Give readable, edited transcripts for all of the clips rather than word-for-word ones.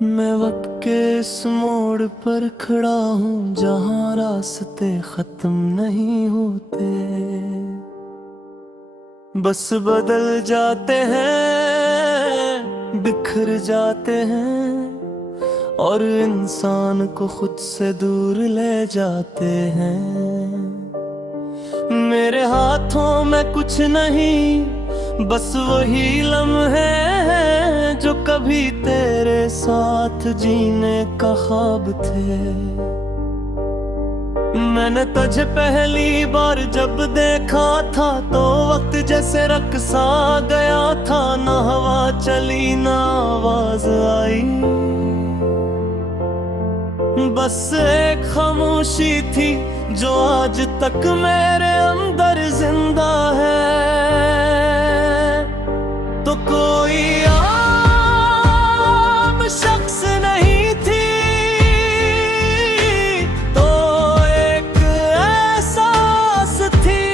मैं वक्त के इस मोड़ पर खड़ा हूँ जहाँ रास्ते खत्म नहीं होते, बस बदल जाते हैं, बिखर जाते हैं और इंसान को खुद से दूर ले जाते हैं। मेरे हाथों में कुछ नहीं, बस वही लम्हे हैं जो कभी तेरे साथ जीने का ख्वाब थे। मैंने तुझे पहली बार जब देखा था तो वक्त जैसे रक़्सा गया था, ना हवा चली ना आवाज आई, बस एक खामोशी थी जो आज तक मेरे अंदर जिंदा है। तो कोई आम शख्स नहीं थी, तो एक एहसास थी,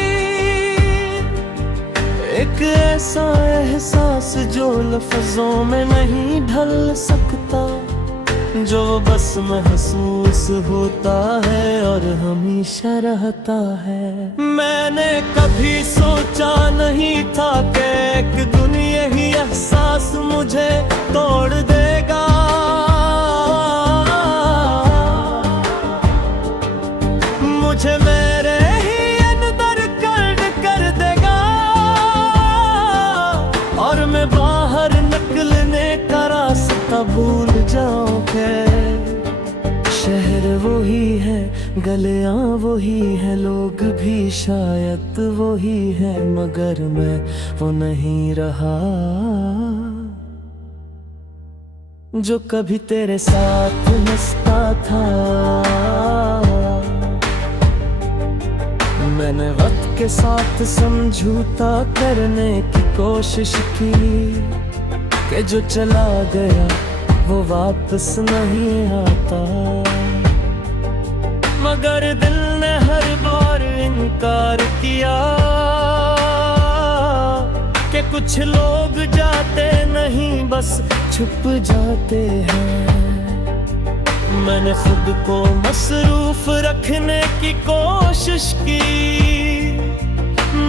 एक ऐसा एहसास जो लफ्जों में नहीं ढल सकता, जो बस महसूस होता है और हमेशा रहता है। मैंने कभी सोचा नहीं था कि एक दिन यही एहसास मुझे तोड़ देगा, मुझे मेरे ही अंदर कर्द कर देगा और मैं बाहर निकलने का रास्ता भूल जाओगे। शहर वही है, गलियां वही है, लोग भी शायद वही है, मगर मैं वो नहीं रहा जो कभी तेरे साथ हंसता था। मैंने वक्त के साथ समझौता करने की कोशिश की कि जो चला गया वो वापस नहीं आता, मगर दिल ने हर बार इनकार किया कि कुछ लोग जाते नहीं बस छुप जाते हैं। मैंने खुद को मसरूफ रखने की कोशिश की,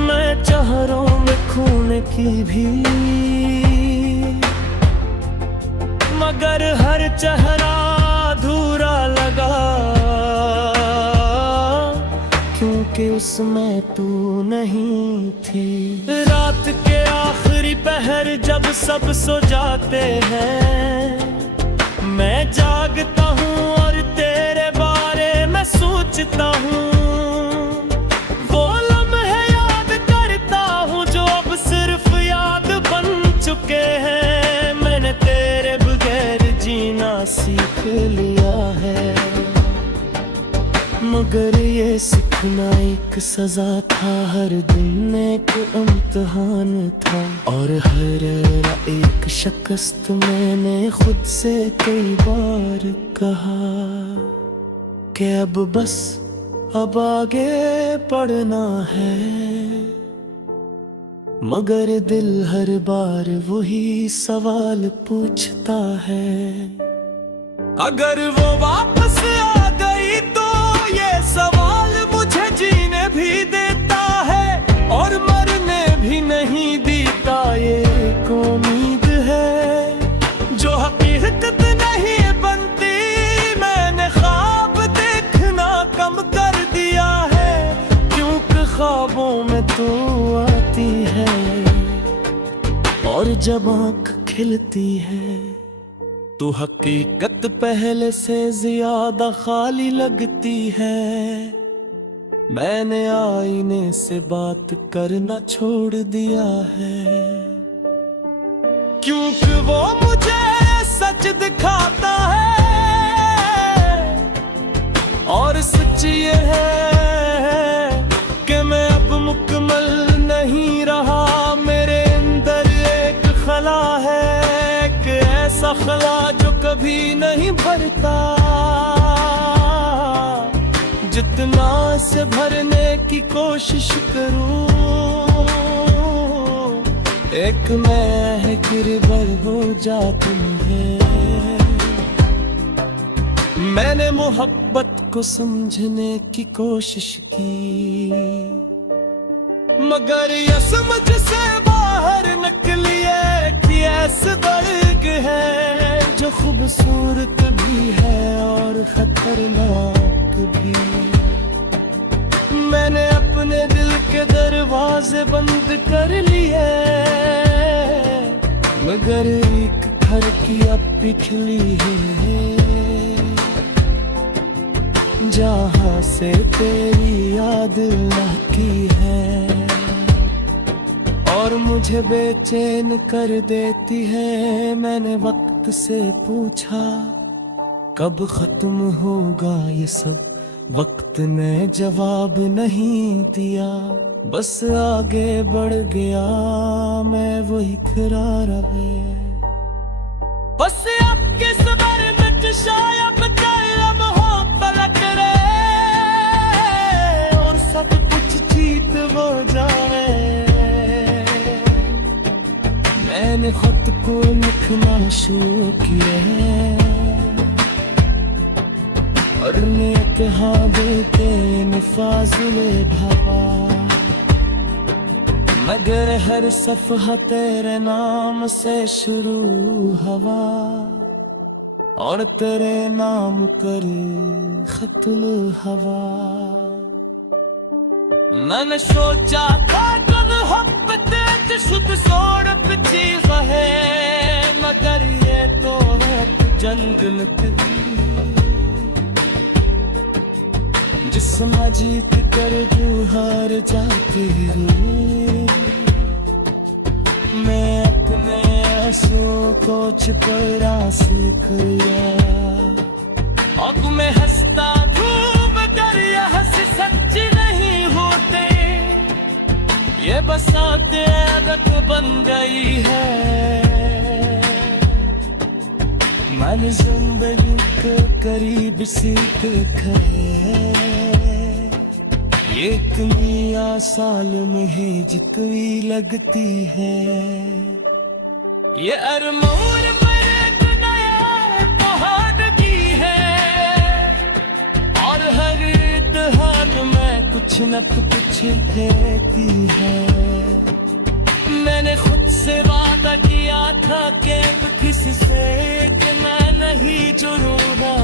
मैं चारों में खोने की भी, मगर हर चेहरा अधूरा लगा, क्योंकि उसमें तू नहीं थी। रात के आखिरी पहर जब सब सो जाते हैं, मैं जागता हूँ और तेरे बारे में सोचता हूँ, वो लम्हे याद करता हूँ जो अब सिर्फ याद बन चुके हैं। मैंने तेरे बगैर जीना सीख लिया है, मगर ये सीखना एक सजा था, हर दिन एक इम्तिहान था, और हर एक शिकस्त मैंने खुद से कई बार कहा कि अब बस अब आगे बढ़ना है, मगर दिल हर बार वही सवाल पूछता है। अगर वो वापस आ गई तो ये सवाल मुझे जीने भी देता है और मरने भी नहीं देता, ये एक उम्मीद है जो हकीकत नहीं बनती। मैंने ख्वाब देखना कम कर दिया है, क्योंकि ख्वाबों में तू आती है और जब आँख खिलती है तो हकीकत पहले से ज्यादा खाली लगती है। मैंने आईने से बात करना छोड़ दिया है, क्योंकि वो मुझे सच दिखाता है और सच ये है कि मैं अब मुकम्मल नहीं रहा। मेरे अंदर एक खला है, एक ऐसा खला जो कभी नहीं भरता, जितना से भरने की कोशिश करूं एक मैं गिरबर हो जाती है। मैंने मोहब्बत को समझने की कोशिश की, मगर ये समझ से बाहर निकली है कि ऐसा दर्द है जो खूबसूरत भी है और खतरनाक भी। मैंने अपने दिल के दरवाजे बंद कर लिए, मगर एक खिड़की अब भी खुली है जहाँ से तेरी याद आती है और मुझे बेचैन कर देती है। मैंने वक्त से पूछा कब खत्म होगा ये सब, वक्त ने जवाब नहीं दिया, बस आगे बढ़ गया मैं वही खड़ा रहे। बस आपके सबर में शायद कलम हो पलट रहे और सब कुछ जीत हो जाए। मैंने खुद को लिखना शुरू किया और मैं कहा बेटे फाज़िले भावा, मगर हर सफ़हा तेरे नाम से शुरू हवा और तेरे नाम पर खत्ल हवा। मैंने सोचा था कल मोहब्बत शुद्ध सोड़ पिछी है, मगर ये तो है जंगल जिसमें जीत कर तू हार जाती है। मैं अपने आंसुओं को छुपाना सीख गया, अब मैं हंसता धूम कर ये हंसी सच्ची नहीं होते, ये बसाते आदत बन गई है। मैंने जिंदगी को करीब सीख है, ये दुनिया साल में है जितनी लगती है। ये अरमान पर एक नया पहाड़ की है और हर इत्तेहाद में कुछ न कुछ कहती है। मैंने खुद से वादा किया था कि किसी से कि मैं नहीं जुड़ूंगा।